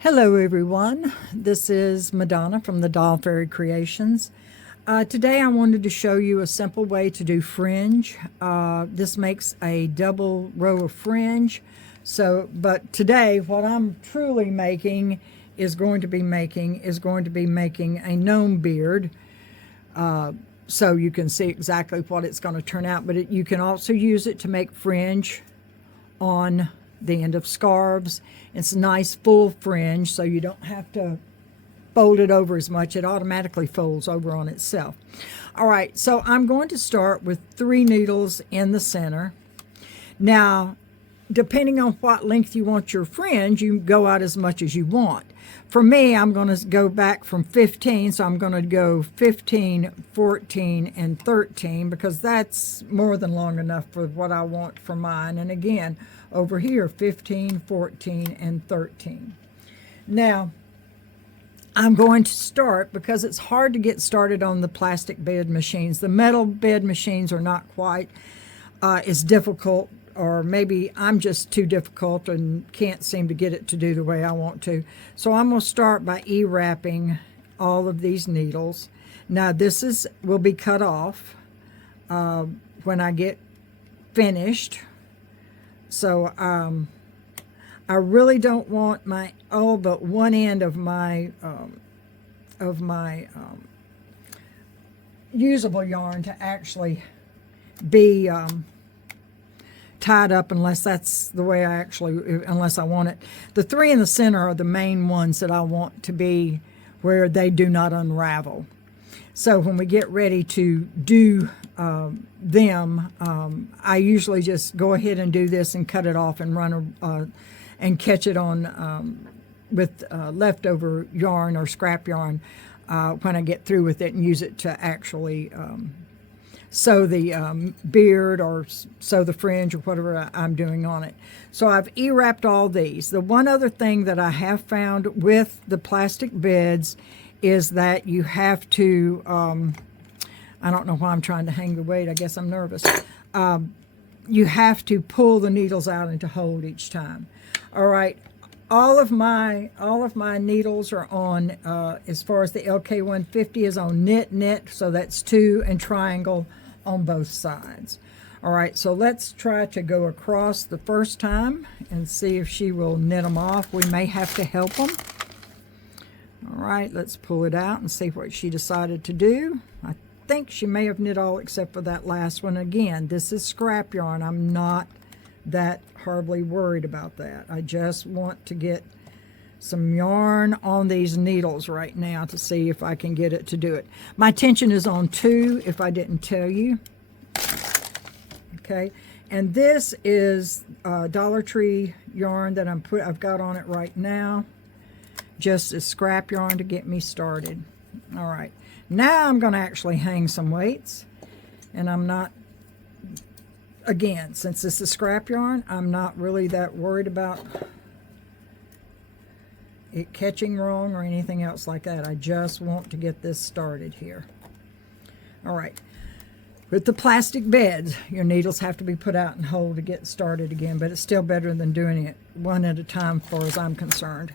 Hello everyone, this is Madonna from the Doll Fairy Creations. Today I wanted to show you a simple way to do fringe. This makes a double row of fringe. But today what I'm truly making is going to be making a gnome beard. So you can see exactly what it's going to turn out, but you can also use it to make fringe on the end of scarves. It's a nice full fringe, so you don't have to fold it over as much. It automatically folds over on itself. All right, so I'm going to start with 3 needles in the center. Now, depending on what length you want your fringe, you can go out as much as you want. For me, I'm going to go back from 15, so I'm going to go 15, 14, and 13 because that's more than long enough for what I want for mine. And again, over here, 15, 14, and 13. Now, I'm going to start because it's hard to get started on the plastic bed machines. The metal bed machines are not quite as difficult, or maybe I'm just too difficult and can't seem to get it to do the way I want to. So I'm going to start by E-wrapping all of these needles. Now this will be cut off when I get finished. So I really don't want all but one end of my usable yarn to actually be tied up unless that's the way unless I want it. The 3 in the center are the main ones that I want to be where they do not unravel. So when we get ready to do them, I usually just go ahead and do this and cut it off and run and catch it on with leftover yarn or scrap yarn when I get through with it and use it to actually sew the beard or sew the fringe or whatever I'm doing on it. So I've E-wrapped all these. The one other thing that I have found with the plastic beds is that you have to, I don't know why I'm trying to hang the weight. I guess I'm nervous. You have to pull the needles out and to hold each time. All right. All of my needles are on, as far as the LK150 is on knit, so that's 2 and triangle on both sides. All right, so let's try to go across the first time and see if she will knit them off. We may have to help them. All right, let's pull it out and see what she decided to do. I think she may have knit all except for that last one. Again, this is scrap yarn. I'm not that horribly worried about that. I just want to get some yarn on these needles right now to see if I can get it to do it. My tension is on 2, if I didn't tell you. Okay, and this is Dollar Tree yarn that I've got on it right now. Just as scrap yarn to get me started. All right, now I'm going to actually hang some weights, and I'm not, again, since this is scrap yarn, I'm not really that worried about it catching wrong or anything else like that. I just want to get this started here. All right. With the plastic beds, your needles have to be put out and hold to get started again, but it's still better than doing it one at a time as far as I'm concerned.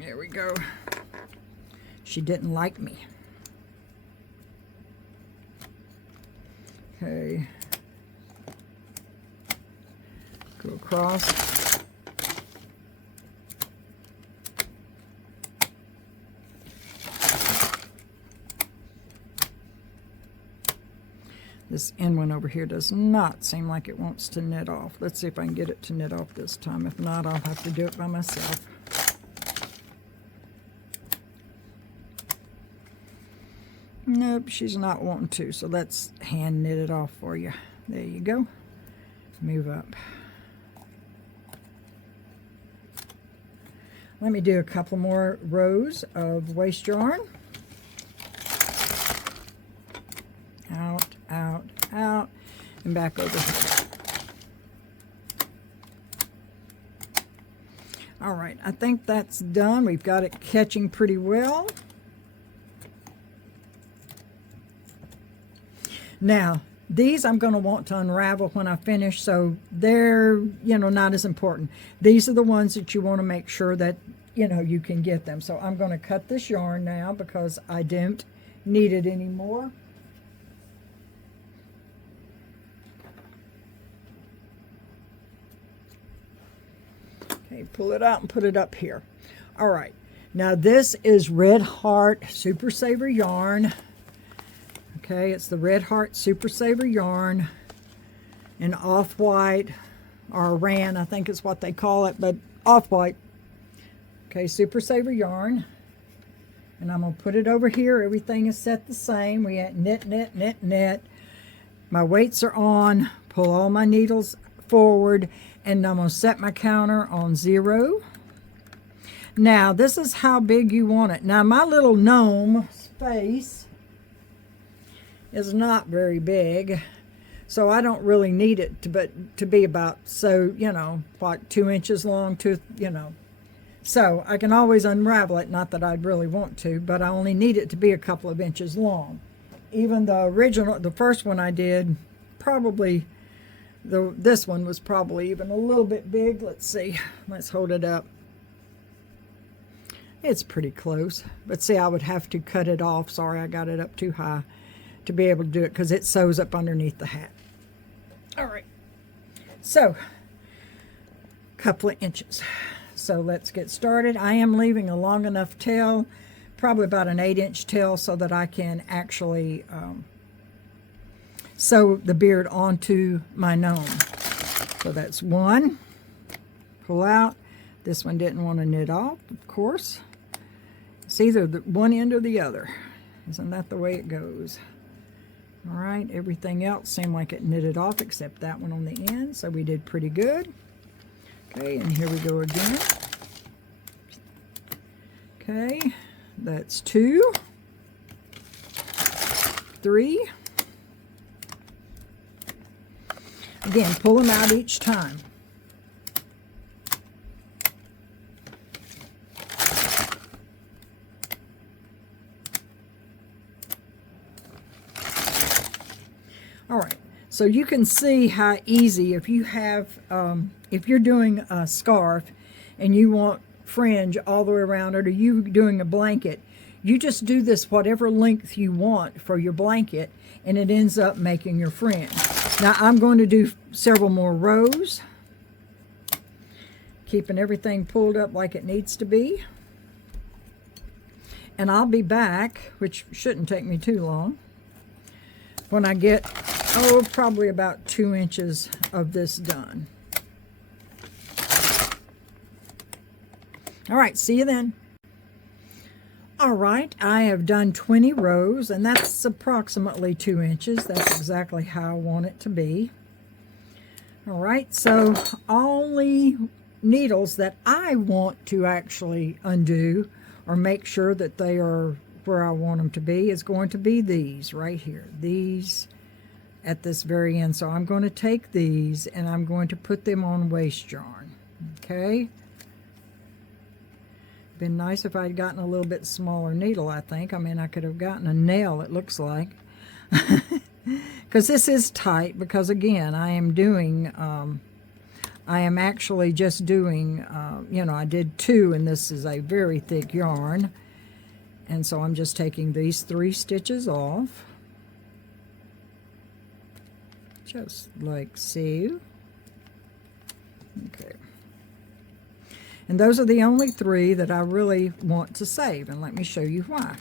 There we go. She didn't like me. Okay. Go across. This end one over here does not seem like it wants to knit off. Let's see if I can get it to knit off this time. If not, I'll have to do it by myself. Nope, she's not wanting to, so let's hand knit it off for you. There you go. Move up. Let me do a couple more rows of waste yarn. Out, out, out, and back over here. All right, I think that's done. We've got it catching pretty well. Now, These I'm going to want to unravel when I finish, so they're, not as important. These are the ones that you want to make sure that, you can get them. So I'm going to cut this yarn now because I don't need it anymore. Okay, pull it out and put it up here. All right, now this is Red Heart Super Saver yarn. Okay, it's the Red Heart Super Saver yarn in off-white, or ran, I think is what they call it, but off-white. Okay, Super Saver yarn. And I'm going to put it over here. Everything is set the same. We had knit, knit, knit, knit. My weights are on. Pull all my needles forward. And I'm going to set my counter on 0. Now, this is how big you want it. Now, my little gnome face is not very big, so I don't really need it to be about, so, like 2 inches long, So I can always unravel it, not that I'd really want to, but I only need it to be a couple of inches long. Even the first one I did, probably, this one was probably even a little bit big. Let's see, let's hold it up. It's pretty close, but see, I would have to cut it off. Sorry, I got it up too high to be able to do it because it sews up underneath the hat. All right, so a couple of inches. So let's get started. I am leaving a long enough tail, probably about an 8-inch tail, so that I can actually sew the beard onto my gnome. So that's one. Pull out. This one didn't want to knit off, of course. It's either the one end or the other. Isn't that the way it goes? All right, everything else seemed like it knitted off except that one on the end, so we did pretty good. Okay, and here we go again. Okay, that's 2, 3. Again, pull them out each time. All right, so you can see how easy, if you have, if you're doing a scarf and you want fringe all the way around it, or you doing a blanket, you just do this whatever length you want for your blanket, and it ends up making your fringe. Now I'm going to do several more rows, keeping everything pulled up like it needs to be. And I'll be back, which shouldn't take me too long, when I get, probably about 2 inches of this done. All right, see you then. All right, I have done 20 rows, and that's approximately 2 inches. That's exactly how I want it to be. All right, so only needles that I want to actually undo or make sure that they are where I want them to be is going to be these right here. These at this very end. So I'm going to take these and I'm going to put them on waste yarn. Okay. Been nice if I'd gotten a little bit smaller needle, I think. I mean, I could have gotten a nail, it looks like. Because this is tight, because again, I am doing, I am actually just doing, I did 2, and this is a very thick yarn. And so I'm just taking these 3 stitches off. Just like so. Okay. And those are the only 3 that I really want to save, and let me show you why.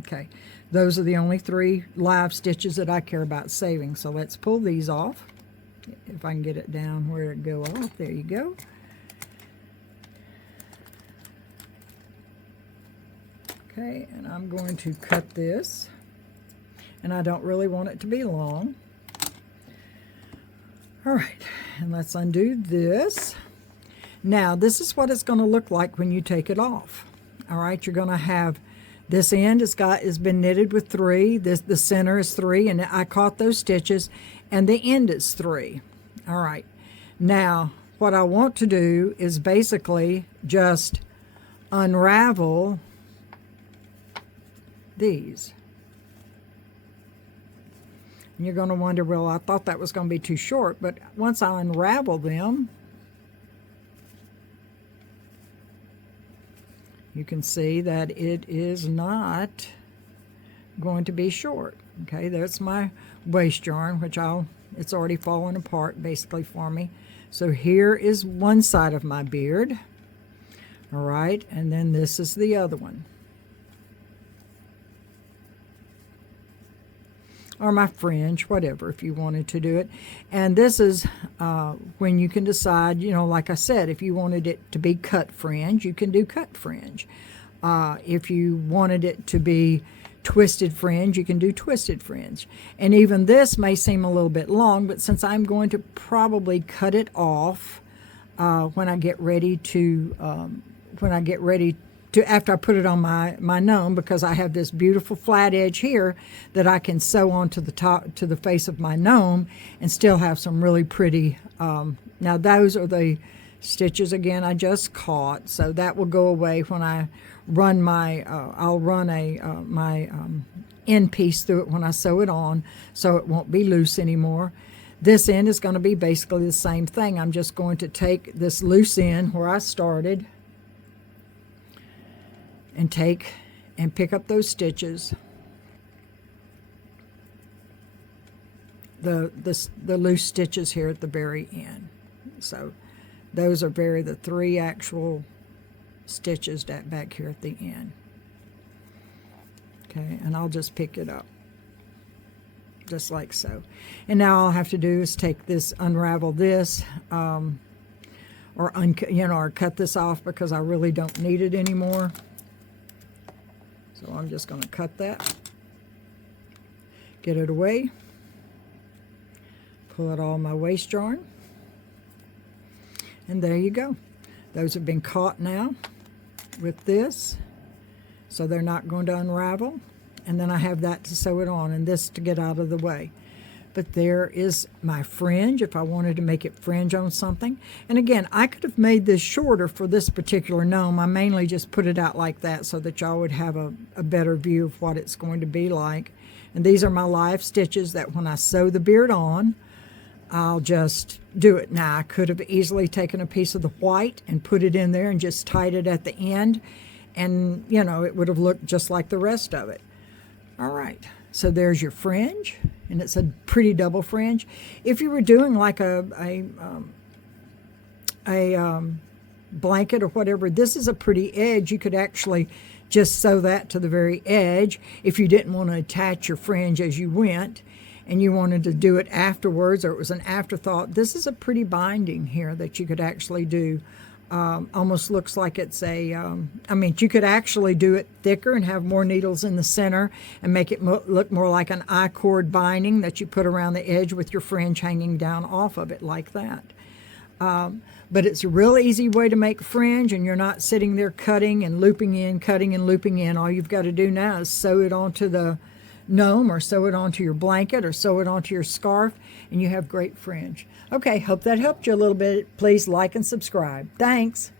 Okay, those are the only 3 live stitches that I care about saving. So let's pull these off. If I can get it down where it go off. There you go. Okay, and I'm going to cut this. And I don't really want it to be long. All right, and let's undo this. Now, this is what it's going to look like when you take it off. All right, you're going to have this end has been knitted with 3. The center is 3, and I caught those stitches, and the end is 3. All right. Now, what I want to do is basically just unravel these. And you're going to wonder, well, I thought that was going to be too short, but once I unravel them, you can see that it is not going to be short. Okay, there's my waist yarn, which it's already fallen apart basically for me. So here is one side of my beard. All right, and then this is the other one. Or my fringe, whatever, if you wanted to do it. And this is when you can decide, you know, like I said, if you wanted it to be cut fringe, you can do cut fringe. If you wanted it to be twisted fringe, you can do twisted fringe. And even this may seem a little bit long, but since I'm going to probably cut it off when I get ready to, after I put it on my gnome, because I have this beautiful flat edge here that I can sew onto the top, to the face of my gnome, and still have some really pretty, now those are the stitches again I just caught, so that will go away when I run my, I'll run my end piece through it when I sew it on, so it won't be loose anymore. This end is going to be basically the same thing. I'm just going to take this loose end where I started and pick up those stitches, the loose stitches here at the very end. So those are the 3 actual stitches that back here at the end. Okay, and I'll just pick it up just like so. And now all I have to do is take this, unravel this, or cut this off because I really don't need it anymore. So I'm just going to cut that, get it away, pull out all my waist yarn, and there you go. Those have been caught now with this, so they're not going to unravel. And then I have that to sew it on, and this to get out of the way. But there is my fringe if I wanted to make it fringe on something. And again, I could have made this shorter for this particular gnome. I mainly just put it out like that so that y'all would have a better view of what it's going to be like. And these are my live stitches that when I sew the beard on, I'll just do it. Now, I could have easily taken a piece of the white and put it in there and just tied it at the end. And, you know, it would have looked just like the rest of it. All right, so there's your fringe, and it's a pretty double fringe. If you were doing like a blanket or whatever, this is a pretty edge. You could actually just sew that to the very edge if you didn't want to attach your fringe as you went and you wanted to do it afterwards, or it was an afterthought. This is a pretty binding here that you could actually do. Almost looks like it's you could actually do it thicker and have more needles in the center and make it look more like an I-cord binding that you put around the edge with your fringe hanging down off of it like that. But it's a real easy way to make fringe, and you're not sitting there cutting and looping in, cutting and looping in. All you've got to do now is sew it onto the gnome, or sew it onto your blanket, or sew it onto your scarf, and you have great fringe. Okay, hope that helped you a little bit. Please like and subscribe. Thanks.